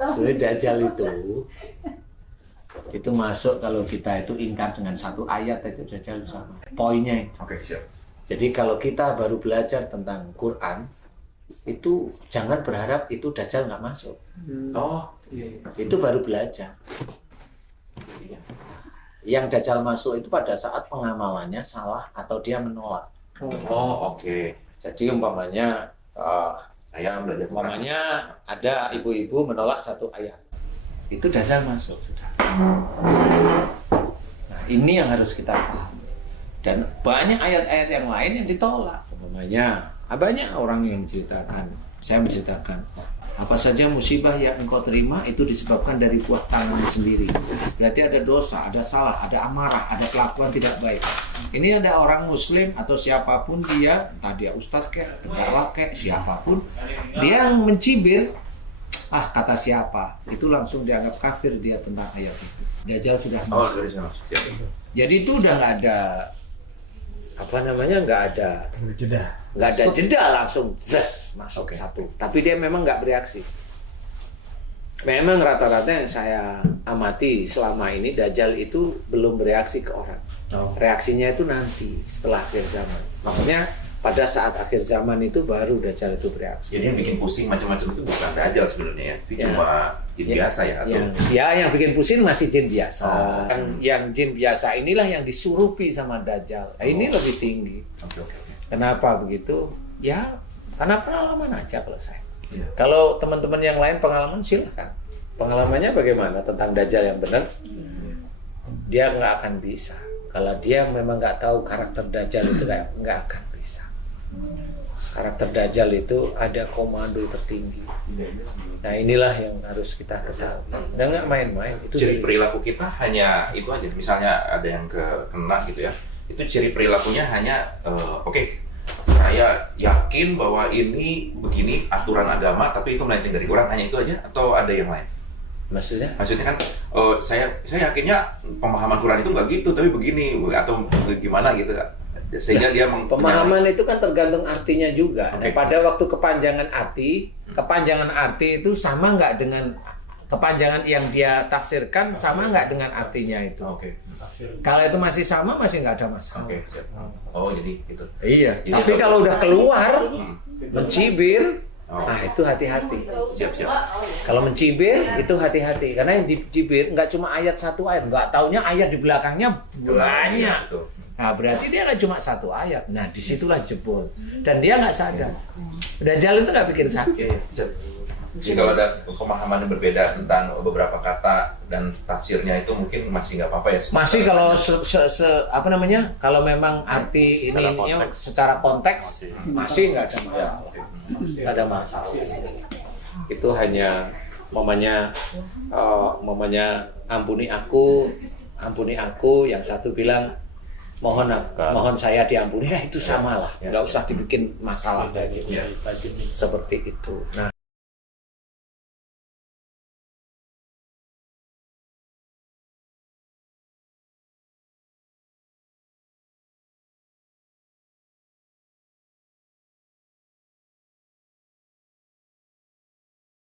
Sebenarnya Dajjal itu masuk kalau kita itu ingkar dengan satu ayat itu Dajjal sama. Poinnya itu. Oke, siap. Jadi kalau kita baru belajar tentang Quran, itu jangan berharap itu Dajjal nggak masuk. Oh, Itu baru belajar. Yang Dajjal masuk itu pada saat pengamalannya salah atau dia menolak. oh oke. Jadi umpamanya Saya belajar umpamanya ada ibu-ibu menolak satu ayat, itu Dajjal masuk sudah. Nah ini yang harus kita paham. Dan banyak ayat-ayat yang lain yang ditolak. Umpamanya banyak orang yang menceritakan, saya menceritakan apa saja musibah yang engkau terima itu disebabkan dari buah tanganmu sendiri. Berarti ada dosa, ada salah, ada amarah, ada kelakuan tidak baik. Ini ada orang muslim atau siapapun dia, entah dia ustadz kek, pendakwah kek, siapapun, dia yang mencibir, kata siapa, itu langsung dianggap kafir dia tentang ayat itu. Dajjal sudah masuk. Oh, dari sana. Jadi itu udah nggak ada, nggak ada jeda langsung zes masuk satu. Tapi dia memang nggak bereaksi. Memang rata-rata yang saya amati selama ini Dajjal itu belum bereaksi ke orang. Reaksinya itu nanti setelah akhir zaman. Makanya pada saat akhir zaman itu baru Dajjal itu bereaksi. Jadi yang bikin pusing macam-macam itu bukan Dajjal sebenarnya ya. Itu cuma jin biasa ya atau? Yang bikin pusing masih jin biasa. Yang jin biasa inilah yang disurupi sama Dajjal. Ini lebih tinggi. Oke. Kenapa begitu? Ya, karena pengalaman aja kalau saya. Iya. Kalau teman-teman yang lain pengalaman silahkan. Pengalamannya bagaimana tentang Dajjal yang benar? Dia nggak akan bisa. Kalau dia memang nggak tahu karakter Dajjal itu nggak akan bisa. Karakter Dajjal itu ada komando tertinggi. Nah inilah yang harus kita ketahui. Dan nggak main-main. Itu ciri perilaku kita hanya itu aja. Misalnya ada yang kena gitu ya. Itu ciri perilakunya hanya oke, saya yakin bahwa ini begini aturan agama, tapi itu melenceng dari Quran, hanya itu aja atau ada yang lain? Maksudnya kan saya yakinnya pemahaman Quran itu nggak gitu, tapi begini atau gimana gitu, sehingga dia pemahaman itu kan tergantung artinya juga. Okay. Nah, pada waktu kepanjangan arti itu sama nggak dengan kepanjangan yang dia tafsirkan, sama nggak dengan artinya itu. Oke. Kalau itu masih sama, masih nggak ada masalah. Oke. Oh jadi itu. Iya. Jadi tapi kalau udah keluar mencibir, itu hati-hati. Siap. Kalau mencibir itu hati-hati, karena yang dicibir nggak cuma ayat satu ayat, nggak taunya ayat di belakangnya banyak. Nah berarti dia nggak cuma satu ayat. Nah disitulah jebol. Dan dia nggak sadar. Dajjal itu nggak bikin sakit. Jadi kalau ada pemahaman yang berbeda tentang beberapa kata dan tafsirnya itu mungkin masih nggak apa-apa ya? Masih kalau kalau memang arti secara konteks masih nggak ada masalah. Nggak ada masalah. Itu hanya momenya ampuni aku, yang satu bilang mohon saya diampuni, itu samalah, nggak usah dibikin masalah kayak gitu. Seperti itu. Nah,